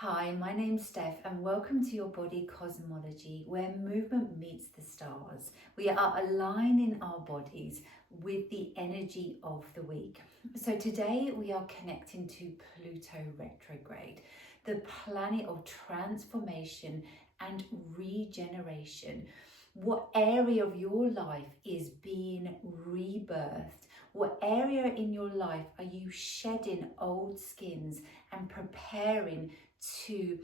Hi, my name's Steph and welcome to your body Cosmology, where movement meets the stars. We are aligning our bodies with the energy of the week. So today we are connecting to Pluto Retrograde, the planet of transformation and regeneration. What area of your life is being rebirthed? What area in your life are you shedding old skins and preparing to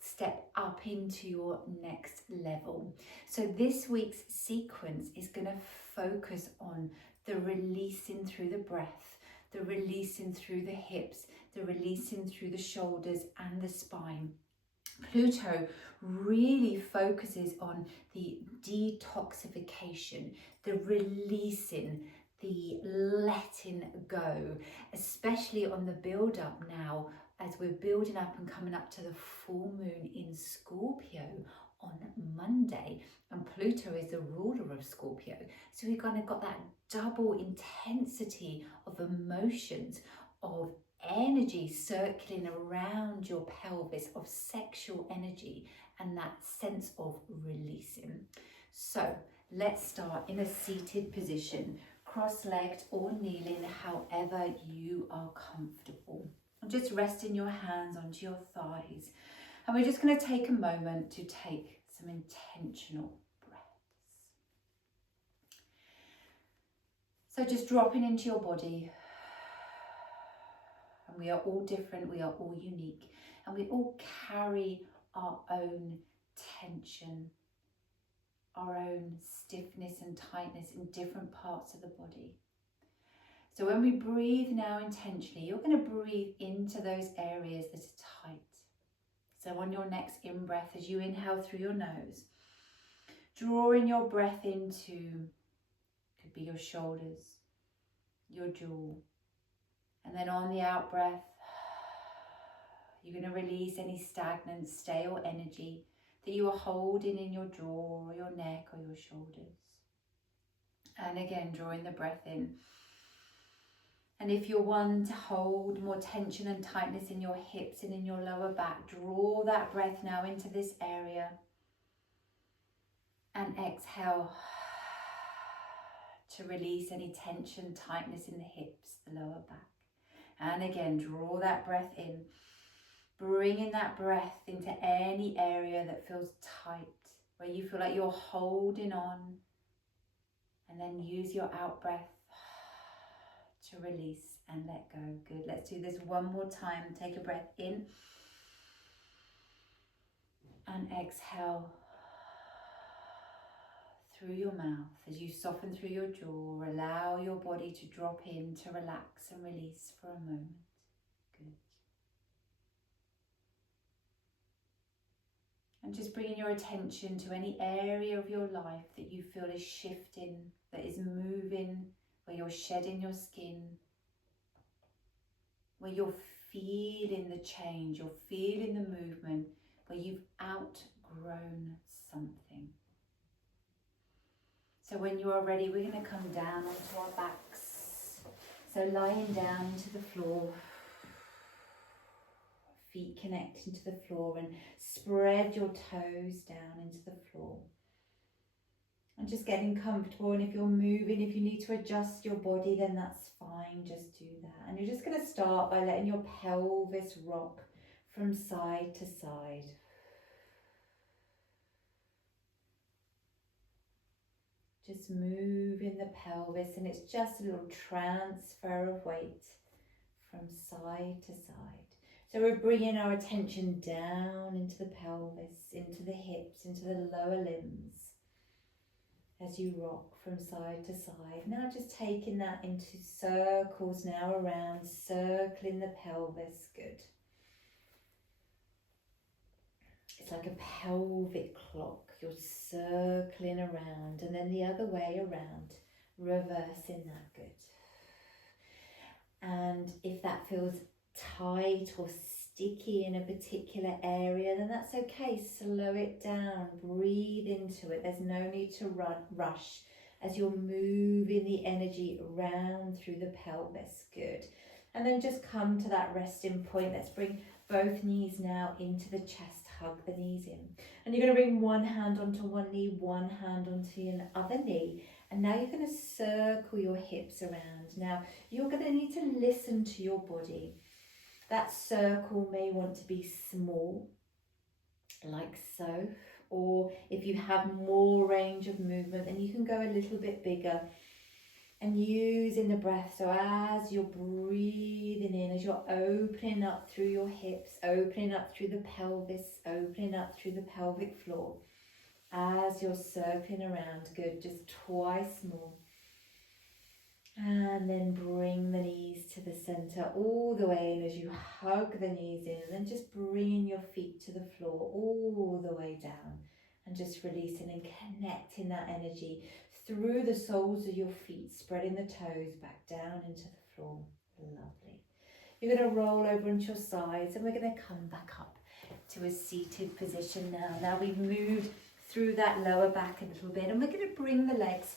step up into your next level? So this week's sequence is going to focus on the releasing through the breath, the releasing through the hips, the releasing through the shoulders and the spine. Pluto really focuses on the detoxification, the releasing, the letting go, especially on the build up now as we're building up and coming up to the full moon in Scorpio on Monday. And Pluto is the ruler of Scorpio. So we've kind of got that double intensity of emotions, of energy circling around your pelvis, of sexual energy and that sense of releasing. So let's start in a seated position, cross-legged or kneeling, however you are comfortable. Just resting your hands onto your thighs, and we're just going to take a moment to take some intentional breaths. So just dropping into your body. And we are all different, we are all unique, and we all carry our own tension, our own stiffness and tightness in different parts of the body. So when we breathe now intentionally, you're going to breathe into those areas that are tight. So on your next in-breath, as you inhale through your nose, drawing your breath into, could be your shoulders, your jaw. And then on the out breath, you're going to release any stagnant, stale energy that you are holding in your jaw or your neck or your shoulders. And again, drawing the breath in. And if you're one to hold more tension and tightness in your hips and in your lower back, draw that breath now into this area. And exhale to release any tension, tightness in the hips, the lower back. And again, draw that breath in, bringing that breath into any area that feels tight, where you feel like you're holding on, and then use your out breath to release and let go. Good. Let's do this one more time. Take a breath in and exhale through your mouth as you soften through your jaw. Allow your body to drop in, to relax and release for a moment. Good. And just bringing your attention to any area of your life that you feel is shifting, that is moving, where you're shedding your skin, where you're feeling the change, you're feeling the movement, where you've outgrown something. So when you are ready, we're going to come down onto our backs. So lying down into the floor, feet connecting to the floor, and spread your toes down into the floor. And just getting comfortable, and if you're moving, if you need to adjust your body, then that's fine, just do that. And you're just going to start by letting your pelvis rock from side to side. Just moving the pelvis, and it's just a little transfer of weight from side to side. So we're bringing our attention down into the pelvis, into the hips, into the lower limbs as you rock from side to side. Now just taking that into circles now around, circling the pelvis. Good. It's like a pelvic clock. You're circling around, and then the other way around, reversing that. Good. And if that feels tight or sticky in a particular area, then that's okay. Slow it down, breathe into it. There's no need to rush as you're moving the energy around through the pelvis. Good. And then just come to that resting point. Let's bring both knees now into the chest. Hug the knees in. And you're going to bring one hand onto one knee, one hand onto your other knee. And now you're going to circle your hips around. Now you're going to need to listen to your body. That circle may want to be small, like so. Or if you have more range of movement, then you can go a little bit bigger. And using the breath, so as you're breathing in, as you're opening up through your hips, opening up through the pelvis, opening up through the pelvic floor, as you're circling around, good, just twice more. And then bring the knees to the center all the way in as you hug the knees in, and then just bringing your feet to the floor all the way down, and just releasing and connecting that energy through the soles of your feet, spreading the toes back down into the floor. Lovely. You're going to roll over onto your sides, and we're going to come back up to a seated position now. Now we've moved through that lower back a little bit, and we're going to bring the legs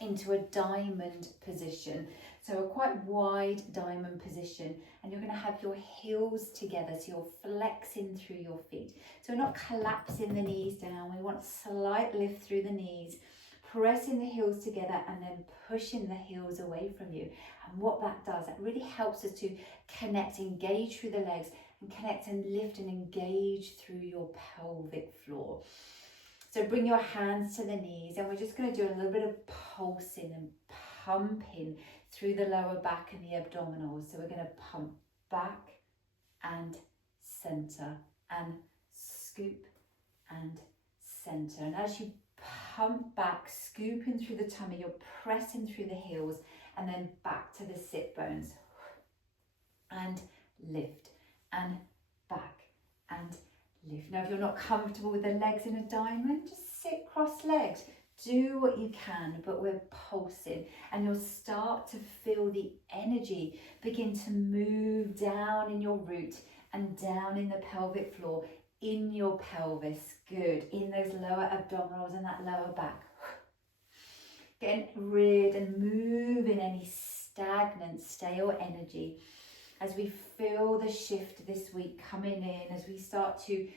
into a diamond position. So a quite wide diamond position, and you're going to have your heels together, so you're flexing through your feet. So we're not collapsing the knees down, we want a slight lift through the knees, pressing the heels together and then pushing the heels away from you. And what that does, that really helps us to connect, engage through the legs, and connect and lift and engage through your pelvic floor. So bring your hands to the knees, and we're just going to do a little bit of pulsing and pumping through the lower back and the abdominals. So we're going to pump back and center and scoop and center. And as you pump back, scooping through the tummy, you're pressing through the heels, and then back to the sit bones. And lift and back and lift. Now if you're not comfortable with the legs in a diamond, just sit cross-legged. Do what you can, but we're pulsing, and you'll start to feel the energy begin to move down in your root and down in the pelvic floor, in your pelvis. Good. In those lower abdominals and that lower back. Getting rid and moving any stagnant, stale energy as we feel the shift this week coming in, as we start to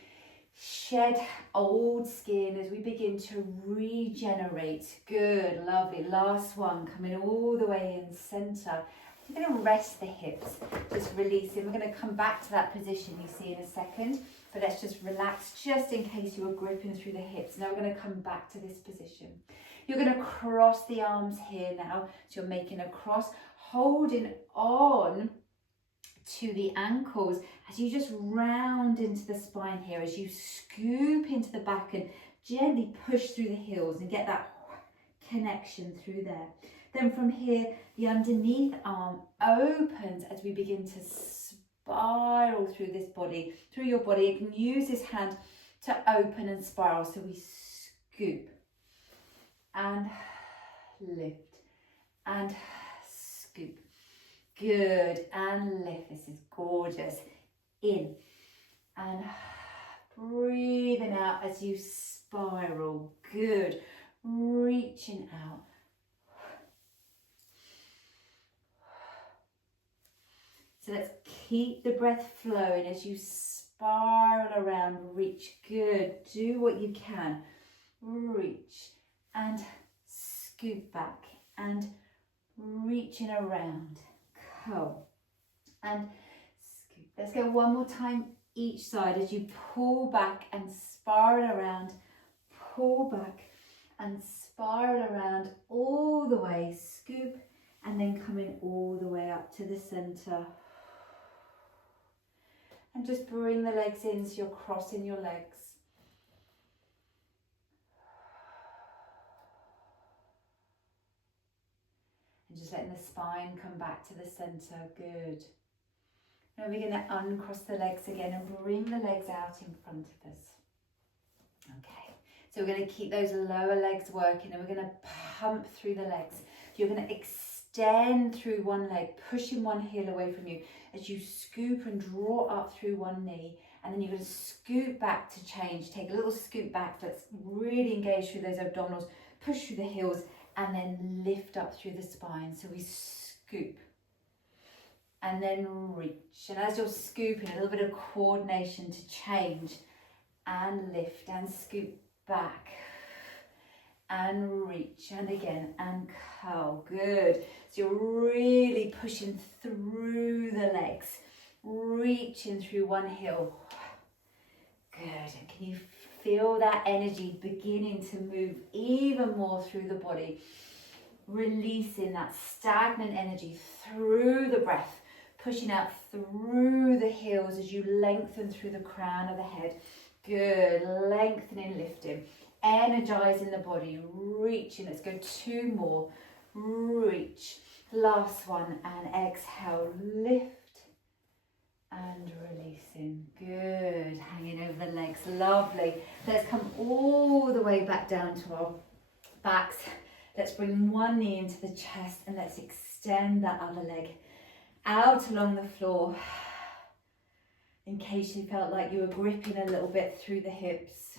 shed old skin, as we begin to regenerate. Good, lovely. Last one, coming all the way in center. You're going to rest the hips, just releasing. We're going to come back to that position you see in a second, but let's just relax just in case you were gripping through the hips. Now we're going to come back to this position. You're going to cross the arms here now. So you're making a cross, holding on to the ankles as you just round into the spine here, as you scoop into the back and gently push through the heels and get that connection through there. Then from here, the underneath arm opens as we begin to spiral through this body, through your body. You can use this hand to open and spiral. So we scoop and lift and scoop. Good, and lift. This is gorgeous. In and breathing out as you spiral. Good, reaching out. So let's keep the breath flowing as you spiral around, reach. Good, do what you can. Reach and scoop back and reaching around. Go and scoop. Let's go one more time each side as you pull back and spiral around. Pull back and spiral around all the way. Scoop and then coming all the way up to the center. And just bring the legs in so you're crossing your legs. And just letting the spine come back to the center. Good. Now we're going to uncross the legs again and bring the legs out in front of us. Okay. So we're going to keep those lower legs working, and we're going to pump through the legs. You're going to extend through one leg, pushing one heel away from you as you scoop and draw up through one knee, and then you're going to scoop back to change. Take a little scoop back. Let's really engage through those abdominals, push through the heels, and then lift up through the spine. So we scoop and then reach. And as you're scooping, a little bit of coordination to change and lift and scoop back and reach, and again, and curl. Good. So you're really pushing through the legs, reaching through one heel. Good. And can you feel that energy beginning to move even more through the body, releasing that stagnant energy through the breath, pushing out through the heels as you lengthen through the crown of the head. Good. Lengthening, lifting, energizing the body, reaching. Let's go 2 more. Reach. Last one, and exhale, lift and releasing. Good. Hanging over the legs. Lovely. Let's come all the way back down to our backs. Let's bring one knee into the chest and let's extend that other leg out along the floor, in case you felt like you were gripping a little bit through the hips.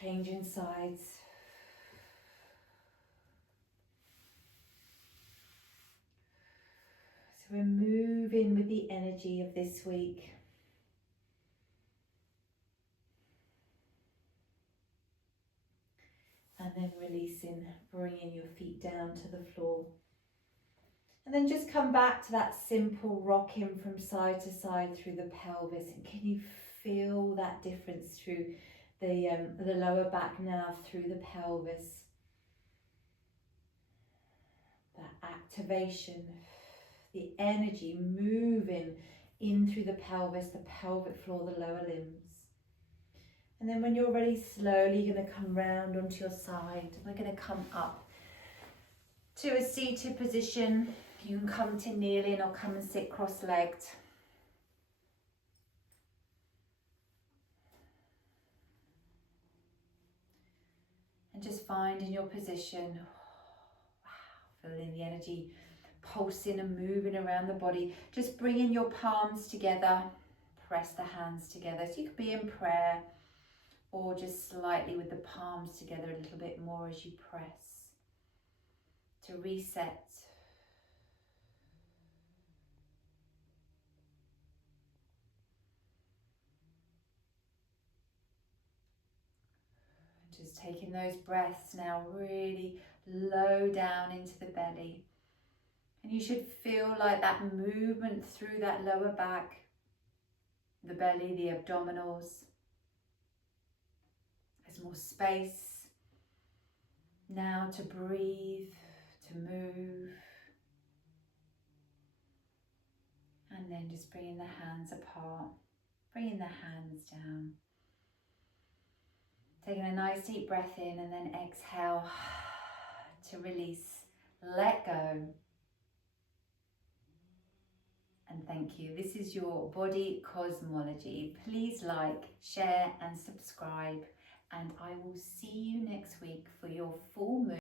Changing sides. So we're moving with the energy of this week. And then releasing, bringing your feet down to the floor. And then just come back to that simple rocking from side to side through the pelvis. And can you feel that difference through the lower back now, through the pelvis? That activation, the energy moving in through the pelvis, the pelvic floor, the lower limbs. And then when you're ready, slowly you're going to come round onto your side. We're going to come up to a seated position. You can come to kneeling or come and sit cross-legged. And just finding your position. Wow, feeling the energy pulsing and moving around the body. Just bringing your palms together. Press the hands together. So you could be in prayer, or just slightly with the palms together a little bit more as you press to reset. Just taking those breaths now really low down into the belly. And you should feel like that movement through that lower back, the belly, the abdominals. There's more space now to breathe, to move. And then just bringing the hands apart, bringing the hands down. Taking a nice deep breath in and then exhale to release, let go. And thank you. This is your body cosmology. Please like, share and subscribe. And I will see you next week for your full moon.